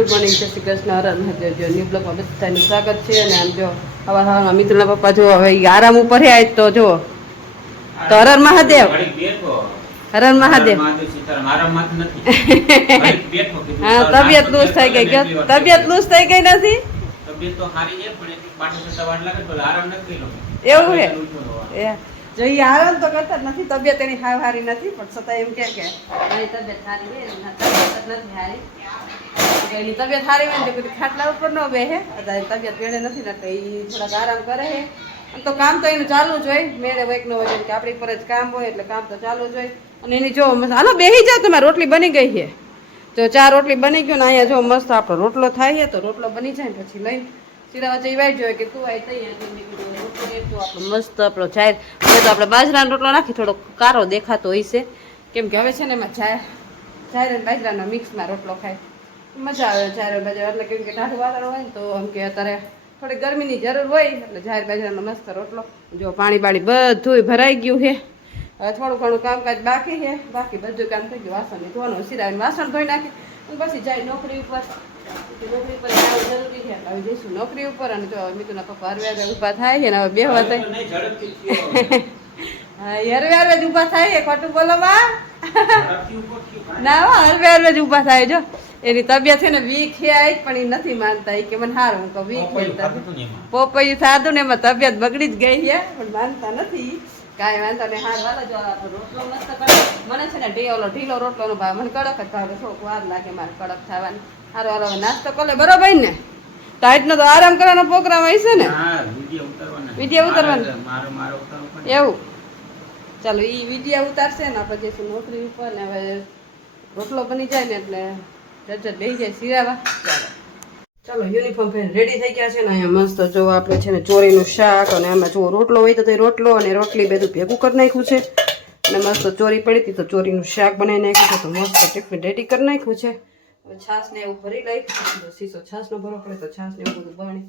Good morning, જય શ્રી કૃષ્ણ, હર હર મહાદેવ. જો new બ્લોગમાં બધાનું સ્વાગત છે. અને આમ જો હવાર હવારમાં મિત્રના પપ્પા જો હવે આરામ ઉપર હે આજ તો જો તો હર હર મહાદેવ, હર હર મહાદેવ. હા, તબિયત લૂઝ થઈ ગઈ. તબિયત લૂઝ થઈ ગઈ નથી? તબિયત તો સારી છે પણ એક પાટો સવાર લાગે તો આરામ નથી કર્યો. એવું હે? જો ઈ આરામ તો કરતા જ નથી. તબિયત એની સારી નથી પણ છતાં એમ કે મારી તબિયત સારી છે, તબિયત નથી સારી. એની તબિયત સારી હોય ને તો ખાટલા ઉપર ન બેસે. તબિયત મેળે નથી ને એટલે એ થોડાક આરામ કરે છે. આમ તો કામ તો એનું ચાલુ જ હોય, મેળે વૈક ન હોય કે આપણી પર જ કામ હોય એટલે કામ તો ચાલુ જ હોય. અને એની જો હાલો બેસી જાવ, તમારે રોટલી બની ગઈ છે. તો 4 રોટલી બની ગયો ને અહીંયા જો મસ્ત આપણો રોટલો થાય છે. તો રોટલો બની જાય ને પછી લઈ સીધા વચ્ચે વાઈ જોઈએ કે તું આવી તૈયાર રોટલો આપણો મસ્ત આપણો જાય. હવે તો આપણે બાજરાનો રોટલો નાખી થોડો કારો દેખાતો હોય છે, કેમ કે હવે છે ને એમાં જાય અને બાજરાના મિક્સમાં રોટલો ખાય મજા આવે. જાહેર બાજરા એટલે કેમ કે ઠાઠું વાતાવરણ હોય ને તો આમ કે અત્યારે થોડી ગરમીની જરૂર હોય એટલે જાહેર બાજરાનો મસ્ત રોટલો. જો પાણી બાળી બધું ભરાઈ ગયું છે. હવે થોડું ઘણું કામકાજ બાકી છે, બાકી બધું કામ થઈ ગયું. વાસણ ધોવાનું સિરાય વાસણ ધોઈ નાખી અને પછી જાય નોકરી ઉપર. નોકરી ઉપર જવું જરૂરી છે એટલે હવે જઈશું નોકરી ઉપર. અને જો મિતુના પપ્પા હરવે ઊભા થાય છે ને હવે બેહવા થાય. હા, હરવે જ ઊભા થાય છે. ખોટું બોલો બા ના, હરવે જ ઊભા થાય. જો એની તબિયત છે ને વીક છે પણ એ નથી માનતા. એ કે મને હારું હું વીક પોપૈયું સાદું ને એમાં તબિયત બગડી જ ગઈ છે પણ માનતા નથી. કાંઈ વાંધો નહીં. હાર વાલો જો રોટલો મસ્ત કરે. મને છે ને ઢીલો રોટલો ભાવે. મને કડક જ ભાવે. થોડુંક વાર લાગે મારે કડક થવાની. હારો હાલો નાસ્તો કરે બરોબર ને? તો આજનો તો આરામ કરવાનો પ્રોગ્રામ હશે ને? વિડીયો ઉતારવાનો એવું? ચાલો એ વિડીયો ઉતારશે ને આપણે જઈશું નોકરી ઉપર. ને હવે રોટલો બની જાય ને એટલે જજ બેસી જાય સિરાવા. ચાલો યુનિફોર્મ પહેરી રેડી થઈ ગયા છે ને અહીંયા મસ્ત જો આપણે છે ને ચોરીનું શાક અને આમાં જો રોટલો હોય તો રોટલો અને રોટલી બધું ભેગું કરી નાખ્યું છે. અને મસ્ત ચોરી પડી હતી તો ચોરીનું શાક બનાવી નાખ્યું છે. તો મસ્ત ટિફિન રેડી કરી નાખ્યું છે. હવે છાશ ને એવું ભરી લઈ. શીશો છાશનો ભરવો પડે તો છાશ ને એવું બધું બની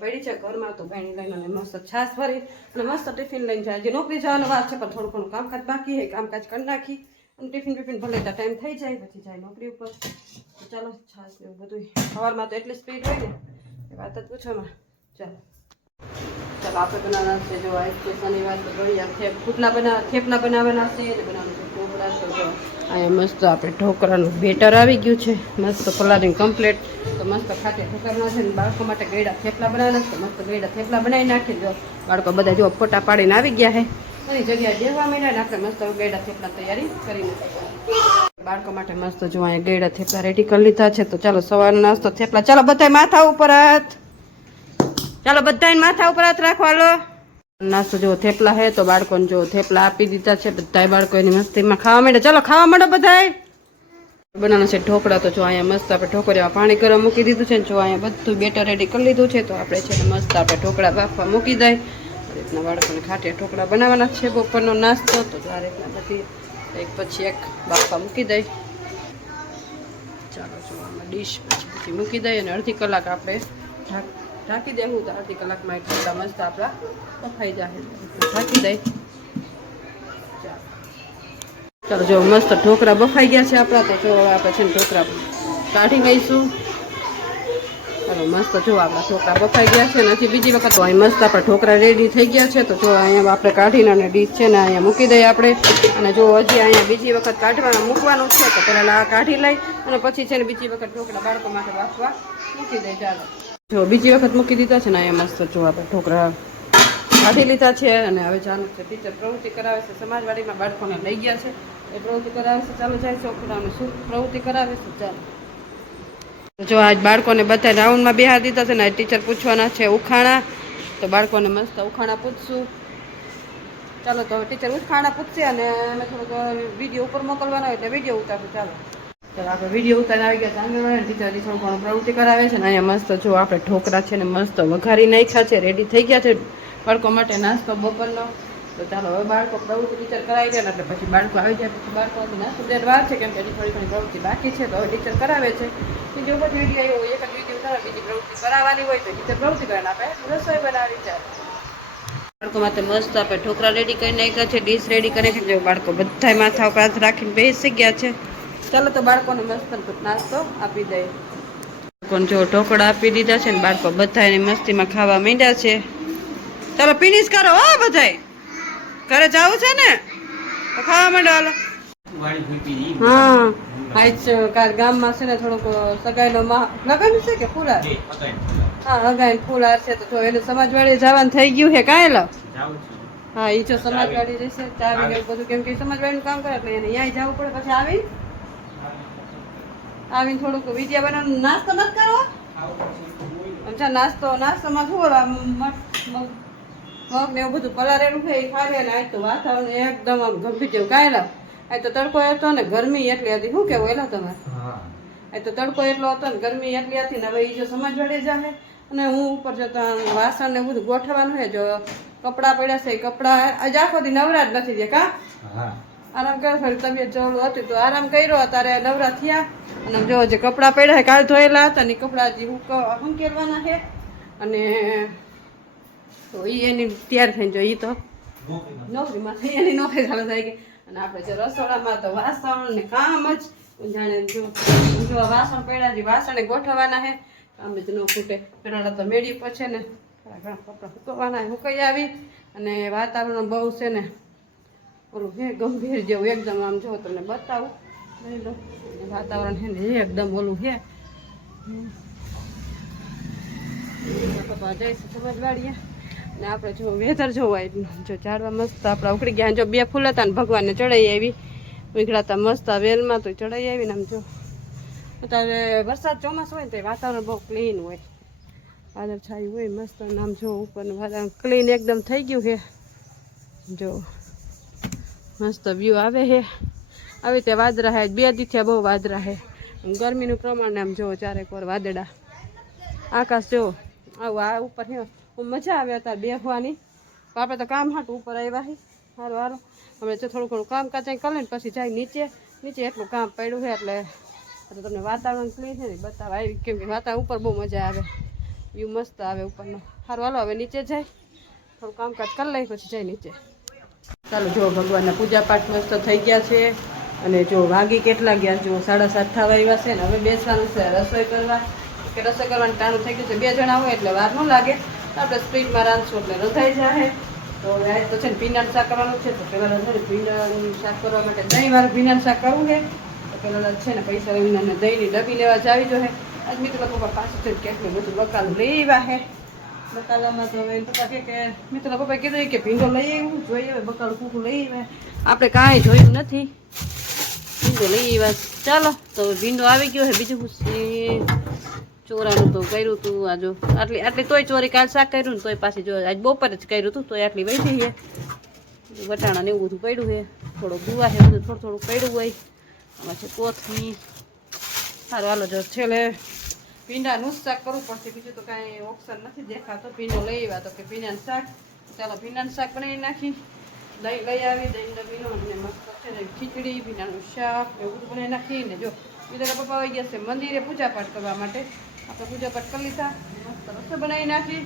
પડી છે ઘરમાં. તો બહેણી લઈને અને મસ્ત છાશ ભરી અને મસ્ત ટિફિન લઈને જાય. હજી નોકરી જવાનો વાત છે પણ થોડું ઘણું કામકાજ બાકી છે. કામકાજ કરી નાખી અને ટિફિન ભલે ત્યાં ટાઈમ થઈ જાય પછી જાય નોકરી ઉપર. તો ચાલો છાશ ને એવું બધું સવારમાં તો એટલી સ્પીડ હોય ને એ વાત જ પૂછોમાં. ચાલો આપણે બનાવવાના છે જો આજ તો શનિવાર તો ઘડિયા થેપલા બનાવવાના છે અને બનાવવાનું છે ઢોકળા. તો જો અહીંયા મસ્ત આપણે ઢોકળાનું બેટર આવી ગયું છે. મસ્ત કલરિંગ કમ્પ્લીટ. તો મસ્ત ખાટે ઢોકળના છે ને બાળકો માટે ગળ્યા થેપલા બનાવવાના છે. મસ્ત ગળ્યા થેપલા બનાવી નાખી દો. બાળકો બધા જો ફોટા પાડીને આવી ગયા છે. એની જગ્યાએ બેસવા માંડ્યા ને આપણે મસ્ત ગળ્યા થેપલા તૈયારી કરી નાખી. બાળકો માટે મસ્ત જો અહીંયા ગળ્યા થેપલા રેડી કરી લીધા છે. તો ચાલો સવારનો નાસ્તો થેપલા. ચાલો બધા માથા ઉપર હાથ. ચાલો બધાને માથા ઉપર હાથ રાખો. હાલો નાસ્તો જો થેપલા હે તો બાળકોને જો થેપલા આપી દીધા છે. બધા બાળકો એની મસ્તીમાં ખાવા માંડે. ચાલો ખાવા માંડો બધાય. બનાવવાનું છે ઢોકળા. તો જો અહીંયા મસ્ત આપણે ઢોકળીમાં પાણી ગરમ મૂકી દીધું છે ને જો અહીંયા બધું બેટર રેડી કરી લીધું છે. તો આપણે છે ને મસ્ત આપણે ઢોકળા બાફવા મૂકી દઈએ. આ રીતના બાળકોને ખાટે ઢોકળા બનાવવાના છે બપોરનો નાસ્તો. તો આ રીતના બધી એક પછી એક બાફવા મૂકી દઈ. ચાલો જો આમાં ડીશ પછી મૂકી દઈએ અને અડધી કલાક આપણે ઢાંકી દેવું. તો અડધી કલાકમાં એક ઢોકળા મસ્ત આપણા બફાઈ જાય. ઢાંકી દઈ. ચાલો જો મસ્ત ઢોકળા બફાઈ ગયા છે આપણા. તો જો આપણે છે ને ઢોકળા કાઢી લઈશું. ચાલો મસ્ત જો આપણા ઢોકળા બફાઈ ગયા છે ને હજી બીજી વખત તો અહીં મસ્ત આપણા ઢોકળા રેડી થઈ ગયા છે. તો જો અહીંયા આપણે કાઢીને અને ડીશ છે ને અહીંયા મૂકી દઈએ આપણે. અને જો હજી અહીંયા બીજી વખત કાઢવાનું મૂકવાનું છે તો પહેલાં આ કાઢી લઈ અને પછી છે ને બીજી વખત ઢોકળા બાળકો માટે બાફવા મૂકી દઈએ. ચાલો જો બીજી વખત મૂકી દીધા છે ને અહીંયા મસ્ત જો આપણે ઢોકળા કાઢી લીધા છે. અને હવે ચાલુ છે ટીચર પ્રવૃત્તિ કરાવે છે. સમાજવાડીમાં બાળકોને લઈ ગયા છે એ પ્રવૃત્તિ કરાવે છે. ચાલુ જાય છોકરાઓને શું પ્રવૃત્તિ કરાવે છે. ચાલો જો આજ બાળકોને બધા રાઉન્ડમાં બેહાડી દીધા છે ને ટીચર પૂછવાના છે ઉખાણા. તો બાળકોને મસ્ત ઉખાણા પૂછશું. ચાલો તો ટીચર ઉખાણા પૂછશે અને અમે થોડોક વિડીયો ઉપર મોકલવાનો હોય એટલે વિડીયો ઉતારશું. ચાલો આપણે વિડીયો ઉતારીને આવી ગયા આંગણવાડી. ટીચરથી થોડું ઘણું પ્રવૃત્તિ કરાવે છે ને અહીંયા મસ્ત જો આપણે ઢોકળા છે ને મસ્ત વઘારી નાખ્યા છે. રેડી થઈ ગયા છે બાળકો માટે નાસ્તો બપોરનો. તો ચાલો હવે બાળકો પ્રવૃત્તિ ટીચર કરાવી જાય ને એટલે પછી બાળકો આવી જાય પછી બાળકો નાસ્તો દેર વાર છે કેમ કે હજી થોડી ઘણી પ્રવૃત્તિ બાકી છે. તો હવે ટીચર કરાવે છે. બીજો ઉપર વિડીયો આવ્યો એક જ વિડીયો ઉતારે બીજી પ્રવૃત્તિ કરાવવાની હોય તો ટીચર પ્રવૃત્તિ કરીને આપે રસોઈ બનાવી જાય. બાળકો માટે મસ્ત આપણે ઢોકળા રેડી કરી નાખ્યા છે. ડીશ રેડી કરી નાખી. બાળકો બધા માથા ઉપર હાથ રાખીને બેસી ગયા છે. ચાલો તો બાળકોને મસ્ત નાસ્તો આપી દઈએ. બાળકોને જો ઢોકળા આપી દીધા છે ને બાળકો બધા એની મસ્તીમાં ખાવા માંડ્યા છે. ચાલો ફિનિશ કરો હો બધાય. ઘરે જવું છે ને તો ખાવા માંડો હાલો. હા આજ કાલ ગામમાં છે ને થોડોક સગાઈનો લગાવ્યું છે કે ફૂલાર? હા લગાવીને ફૂલાર છે તો જો એને સમાજવાડી જવાનું થઈ ગયું છે કાંઈ લો. હા એ જો સમાજવાડી રહેશે ચાવી ને બધું કેમ કે સમાજવાડીનું કામ કરે એટલે એને અહીંયા જવું પડે. પછી આવીને થોડુંક વિદ્યા બનાવવાનું નાસ્તો નથી કરવો? અચ્છા નાસ્તામાં શું મગ ને એવું બધું પલાળેલું છે એ ખાવે ને આજ તો વાતાવરણ એકદમ આમ ગંભીર જેવું કાંઈ લા. આજ તો તડકો હતો ને ગરમી એટલી હતી. શું કેવું એલા તમારે? આજ તો તડકો એટલો હતો ને ગરમી એટલી હતી ને હવે એ જો સમાજવાડી જાહે અને હું ઉપર જતા વાસણ ને બધું ગોઠવવાનું છે. જો કપડાં પડ્યા છે એ કપડાં આજ આખો દી નવરા જ નથી દે કા આરામ કરો. થોડી તબિયત જવડું હતું તો આરામ કર્યો ત્યારે નવરા થયા. અને જો જે કપડાં પડ્યા છે કાલ ધોયેલા હતા ને કપડાં હજી હંકેરવાના છે અને તો એ એની તૈયાર થઈને જો એ તો નોકરીમાં થઈ એની નોકરી ચાલુ થઈ ગઈ. અને આપણે જે રસોડામાં તો વાસણ ને કામ જ જાણે જો વાસણ પડ્યા છે વાસણે ગોઠવવાના છે કામ જ ન ખૂટે. પેલા તો મેળી ઉપર છે ને ઘણા કપડાં સુકવવાના સુકાઈ આવી અને વાતાવરણ બહુ છે ને ઓલું હે ગંભીર જેવું એકદમ આમ જો તમને બતાવું વાતાવરણ છે ને એકદમ ઓલું છે. પપ્પા જઈશું સમજવાડીએ ને આપણે જો વેધર જોવા જો ઝાડવા મસ્ત આપણા ઉખડી ગયા. જો 2 ફૂલ હતા ને ભગવાનને ચડાઈ આવી ઉખડાતા મસ્ત આ વેલમાં તો ચડાઈ આવી ને આમ જો અત્યારે વરસાદ ચોમાસું હોય ને તો વાતાવરણ બહુ ક્લીન હોય વાદળ છાયું હોય મસ્ત. આમ જો ઉપરનું વાતાવરણ ક્લીન એકદમ થઈ ગયું છે. જો મસ્ત વ્યૂ આવે છે. આવી રીતે વાદળા હે 2 દિવસથી બહુ વાદળા છે. ગરમીનું પ્રમાણ આમ જો ચારેક વાર વાદળા આકાશ જો આવું આ ઉપર મજા આવે અત્યારે બેસવાની. આપણે તો કામ હાટું ઉપર આવ્યા છે. સારું હવે જો થોડું ઘણું કામ કાચાઈ કરી ને પછી જાય નીચે એટલું કામ પડ્યું છે એટલે તમને વાતાવરણ ક્લીન છે ને બતાવવા આવી કેમ કે વાતાવરણ ઉપર બહુ મજા આવે વ્યૂ મસ્ત આવે ઉપરનો. સારું હાલો હવે નીચે જાય થોડું કામકાજ કરી લઈ પછી જાય નીચે. ચાલો જો ભગવાનના પૂજા પાઠ મસ્ત થઈ ગયા છે અને જો વાગી કેટલા ગયા જો 7:30 થવા આવ્યા છે ને હવે બેસવાનું છે રસોઈ કરવા કે રસોઈ કરવાનું ટાણું થઈ ગયું છે. 2 જણા હોય એટલે વાર ન લાગે આપણે સ્પીડમાં રાંધશું એટલે રંધાઈ જાય. તો આજ તો છે ને ભીંડાનું શાક કરવાનું છે તો પહેલાં છે ને ભીંડાનું શાક કરવા માટે દહીં વાળું ભીંડાનું શાક કરવું છે તો પહેલાં છે ને પૈસા અને દહીંની ડબ્બી લેવા જાવી જોઈએ. આજ મિત્રો પપ્પા પાછું છે કેટલું બધું બકાલું લેવા છે. બકાલામાં તો હવે પપ્પા કે મિત્રો પપ્પાએ કીધું કે ભીંડો લઈ આવ્યું જોઈએ હવે બકાલું કૂકું લઈ આવે આપણે કાંઈ જોયું નથી ભીંડો લઈ આવ્યા. ચાલો તો ભીંડો આવી ગયો છે. બીજું ચોરાનું તો કર્યું હતું આજો આટલી તોય ચોરી કાલ શાક કર્યું ને તોય પાછી જો આજ બપોરે જ કર્યું હતું તોય આટલી વધી છે. વટાણા ને એવું બધું પડ્યું છે થોડો ગુવા છે બધું થોડું પડ્યું હોય આમાં છે કોથમી. સારું હાલો જો છેલ્લે ભીંડાનું શાક કરવું પડશે બીજું તો કાંઈ ઓપ્શન નથી દેખાતો. ભીંડો લઈ આવ્યા તો કે ભીંડાનું શાક ચાલો ભીંડાનું શાક બનાવી નાખી. દહીં લઈ આવી દહીં ડબ્બીનો અને મસ્ત છે ને ખીચડી ભીંડાનું શાક એવું બધું બનાવી નાખીને જો બીજા પપ્પા આવી ગયા છે મંદિરે પૂજા પાઠ કરવા માટે. આપણે પૂજા પાઠ કરી લીધા મસ્ત રસોઈ બનાવી નાખી.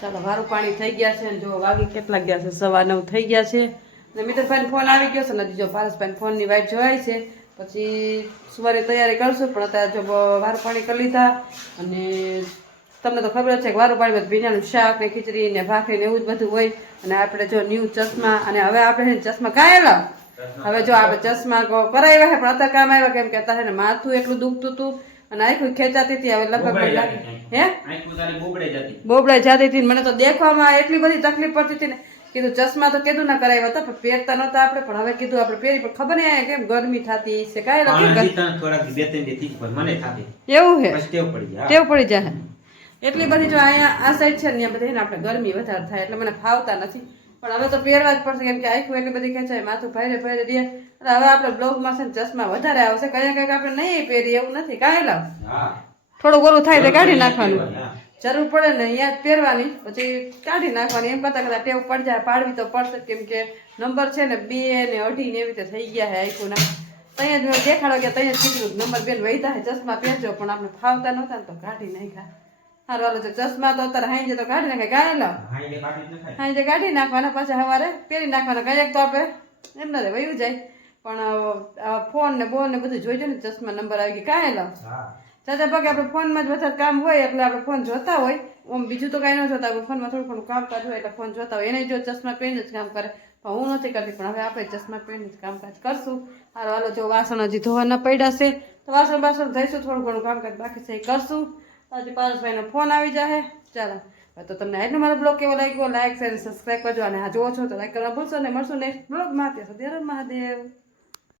ચાલો વારું પાણી થઈ ગયા છે જો વાગી કેટલા ગયા છે 9:15 થઈ ગયા છે. અને મિત્રભાઈનો ફોન આવી ગયો છે ને જો પારસભાઈ ફોનની વાઇટ જોવાય છે પછી સવારે તૈયારી કરશું પણ અત્યારે જો વારું પાણી કરી લીધા. અને તમને તો ખબર જ છે કે વારું પાણીમાં ભીંડાનું શાક ને ખીચડી ને ભાખરી ને એવું જ બધું હોય. અને આપણે જો ન્યૂ ચશ્મા અને હવે આપણે ચશ્મા કાંઈ હવે જો આપણે ચશ્મા કરાવ્યા છે પણ અત્યારે કામ આવ્યા કેમ કે અત્યારે માથું એટલું દુખતું હતું અને આખું ખેંચાતી હતી. હવે લગભગ હે બોબડાઈ જતી હતી મને તો દેખવામાં એટલી બધી તકલીફ પડતી હતી ને કીધું ચશ્મા તો કીધું ના કરાવ્યા હતા પણ પહેરતા નહોતા આપણે પણ હવે કીધું આપણે પહેરી પણ ખબર નહીં કેમ ગરમી થતી છે કાંઈ એવું છે ટેવ પડી જાય એટલી બધી જો અહીંયા આ સાઈડ છે ને ત્યાં બધી આપણે ગરમી વધારે થાય એટલે મને ફાવતા નથી પણ હવે તો પહેરવા જ પડશે કેમ કે આખું એટલી બધી ખેંચાય માથું ભારે દે એટલે હવે આપણે બ્લોગમાં છે ને ચશ્મા વધારે આવશે કંઈક આપણે નહીં પહેરીએ એવું નથી કાંઈ લાવ થોડું ઓલું થાય તો કાઢી નાખવાનું જરૂર પડે ને અહીંયા જ પહેરવાની પછી કાઢી નાખવાની એમ કરતા ટેવ પડી જાય પાડવી તો પડશે કેમ કે નંબર છે ને 2 ને 2.5 ને એવી રીતે થઈ ગયા છે આખું ના ત્યાં જ દેખાડો ગયા ત્યાં જ કીધું નંબર 2 વહીતા છે ચશ્મા પહેરજો પણ આપણે ફાવતા નહોતા ને તો કાઢી નાખ્યા. સારું હાલો ચશ્મા તો અત્યારે હાઈ તો કાઢી નાખે ગાય લો હાઈ કાઢી નાખવાના પાછા સવારે પહેરી નાખવાના કંઈક તો આપણે એમ ના વયું જાય પણ ફોન ને બોન ને બધું જોઈ ને ચશ્મા નંબર આવી ગયા કાંઈ લાવ ચાચા પગે આપણે ફોનમાં જ વધારે કામ હોય એટલે આપણે ફોન જોતા હોય આમ બીજું તો કાંઈ ન જોતા આપણે ફોનમાં થોડું ઘણું કામકાજ હોય એટલે ફોન જોતા હોય એને જો ચશ્મા પહેરીને જ કામ કરે પણ હું નથી કરતી પણ હવે આપણે ચશ્મા પહેરીને જ કામકાજ કરશું હાલો જો વાસણ હજી ધોવાના પડ્યા છે તો વાસણ ધોઈશું થોડું ઘણું કામકાજ બાકી છે એ કરશું હજી પારસભાઈનો ફોન આવી જાય ચાલો તો તમને આજનો મારો બ્લોગ કેવો લાગ્યો લાઈક શેર સબસ્ક્રાઈબ કરજો અને આ જોવો છો તો લાઈક કરવા ભૂલશો ને મળશું નેક્સ્ટ બ્લોગમાં ત્યાં સુધી હર મહાદેવ.